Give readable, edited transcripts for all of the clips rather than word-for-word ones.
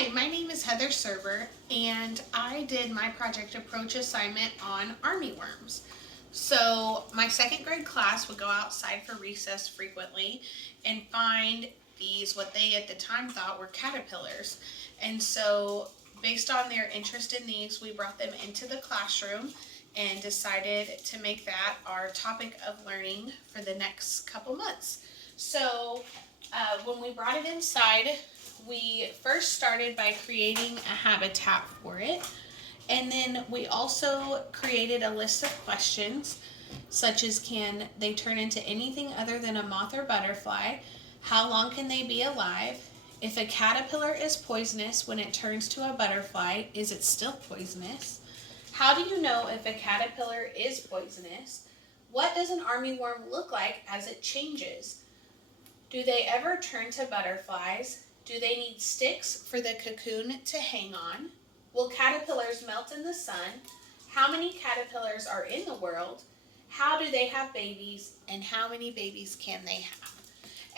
Hi, my name is Heather Surber, and I did my project approach assignment on armyworms. So, my second grade class would go outside for recess frequently and find these, what they at the time thought were caterpillars. And so, based on their interest in these, we brought them into the classroom and decided to make that our topic of learning for the next couple months. So, when we brought it inside, we first started by creating a habitat for it, and then we also created a list of questions such as, can they turn into anything other than a moth or butterfly? How long can they be alive? If a caterpillar is poisonous when it turns to a butterfly, is it still poisonous? How do you know if a caterpillar is poisonous? What does an armyworm look like as it changes? Do they ever turn to butterflies? Do they need sticks for the cocoon to hang on? Will caterpillars melt in the sun? How many caterpillars are in the world? How do they have babies? And how many babies can they have?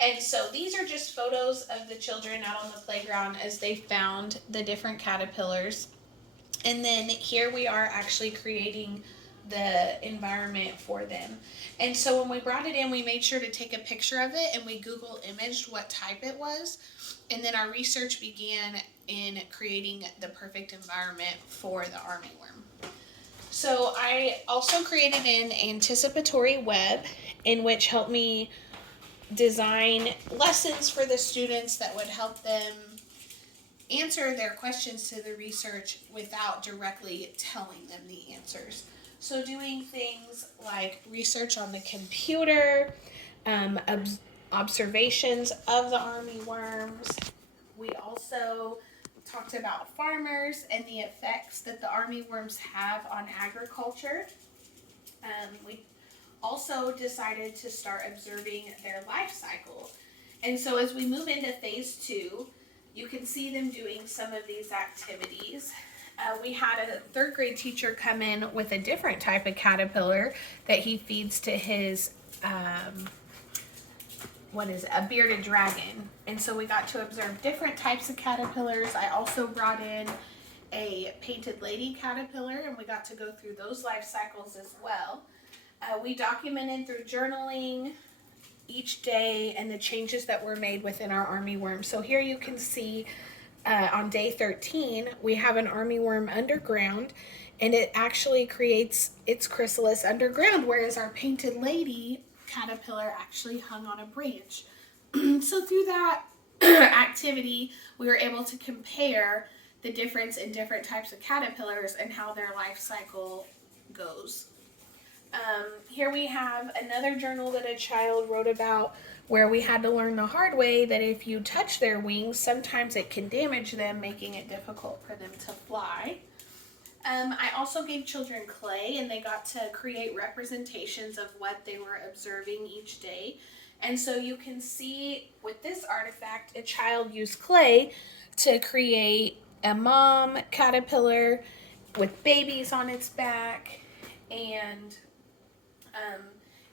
And so these are just photos of the children out on the playground as they found the different caterpillars. And then here we are actually creating the environment for them. And so when we brought it in, we made sure to take a picture of it and we Google imaged what type it was. And then our research began in creating the perfect environment for the armyworm. So I also created an anticipatory web in which helped me design lessons for the students that would help them answer their questions to the research without directly telling them the answers. So doing things like research on the computer, observations of the armyworms. We also talked about farmers and the effects that the armyworms have on agriculture. We also decided to start observing their life cycle. And so as we move into phase 2, you can see them doing some of these activities. We had a third grade teacher come in with a different type of caterpillar that he feeds to his, a bearded dragon. And so we got to observe different types of caterpillars. I also brought in a painted lady caterpillar, and we got to go through those life cycles as well. We documented through journaling each day and the changes that were made within our armyworm. So here you can see on day 13, we have an armyworm underground, and it actually creates its chrysalis underground, whereas our painted lady caterpillar actually hung on a branch. So through that activity, we were able to compare the difference in different types of caterpillars and how their life cycle goes. Here we have another journal that a child wrote about where we had to learn the hard way that if you touch their wings, sometimes it can damage them, making it difficult for them to fly. I also gave children clay, and they got to create representations of what they were observing each day. And so you can see with this artifact, a child used clay to create a mom caterpillar with babies on its back, and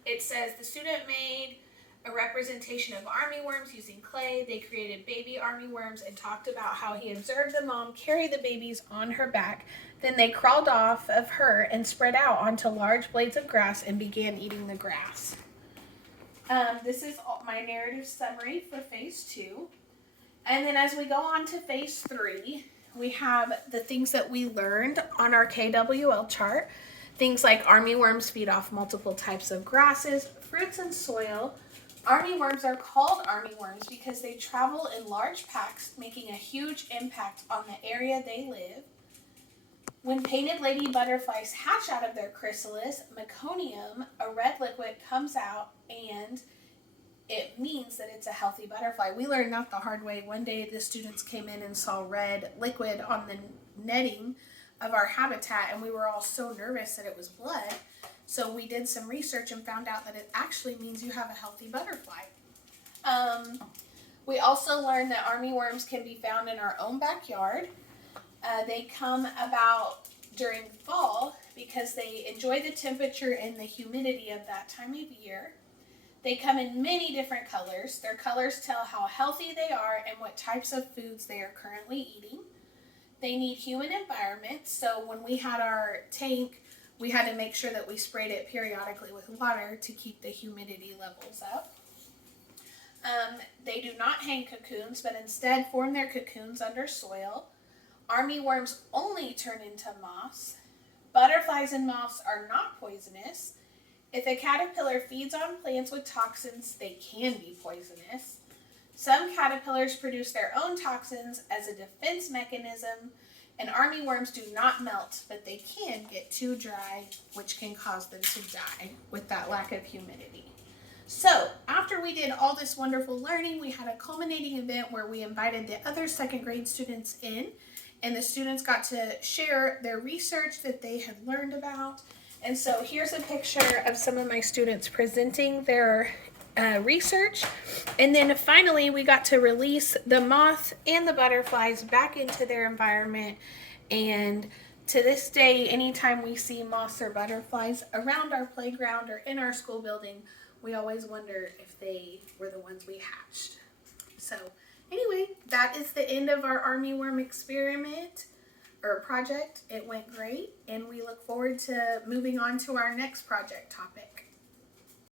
it says the student made a representation of armyworms using clay. They created baby armyworms and talked about how he observed the mom carry the babies on her back. Then they crawled off of her and spread out onto large blades of grass and began eating the grass. This is my narrative summary for phase 2. And then as we go on to phase 3, we have the things that we learned on our KWL chart. Things like armyworms feed off multiple types of grasses, fruits, and soil. Armyworms are called armyworms because they travel in large packs, making a huge impact on the area they live. When painted lady butterflies hatch out of their chrysalis, meconium, a red liquid, comes out, and it means that it's a healthy butterfly. We learned that the hard way. One day the students came in and saw red liquid on the netting of our habitat, and we were all so nervous that it was blood. So we did some research and found out that it actually means you have a healthy butterfly. We also learned that armyworms can be found in our own backyard. They come about during fall because they enjoy the temperature and the humidity of that time of year. They come in many different colors. Their colors tell how healthy they are and what types of foods they are currently eating. They need humid environments, so when we had our tank, we had to make sure that we sprayed it periodically with water to keep the humidity levels up. They do not hang cocoons, but instead form their cocoons under soil. Armyworms only turn into moths. Butterflies and moths are not poisonous. If a caterpillar feeds on plants with toxins, they can be poisonous. Some caterpillars produce their own toxins as a defense mechanism, and armyworms do not melt, but they can get too dry, which can cause them to die with that lack of humidity. So, after we did all this wonderful learning, we had a culminating event where we invited the other second grade students in, and the students got to share their research that they had learned about. And so here's a picture of some of my students presenting their research. And then finally, we got to release the moth and the butterflies back into their environment. And to this day, anytime we see moths or butterflies around our playground or in our school building, we always wonder if they were the ones we hatched. So anyway, that is the end of our armyworm experiment or project. It went great, and we look forward to moving on to our next project topic.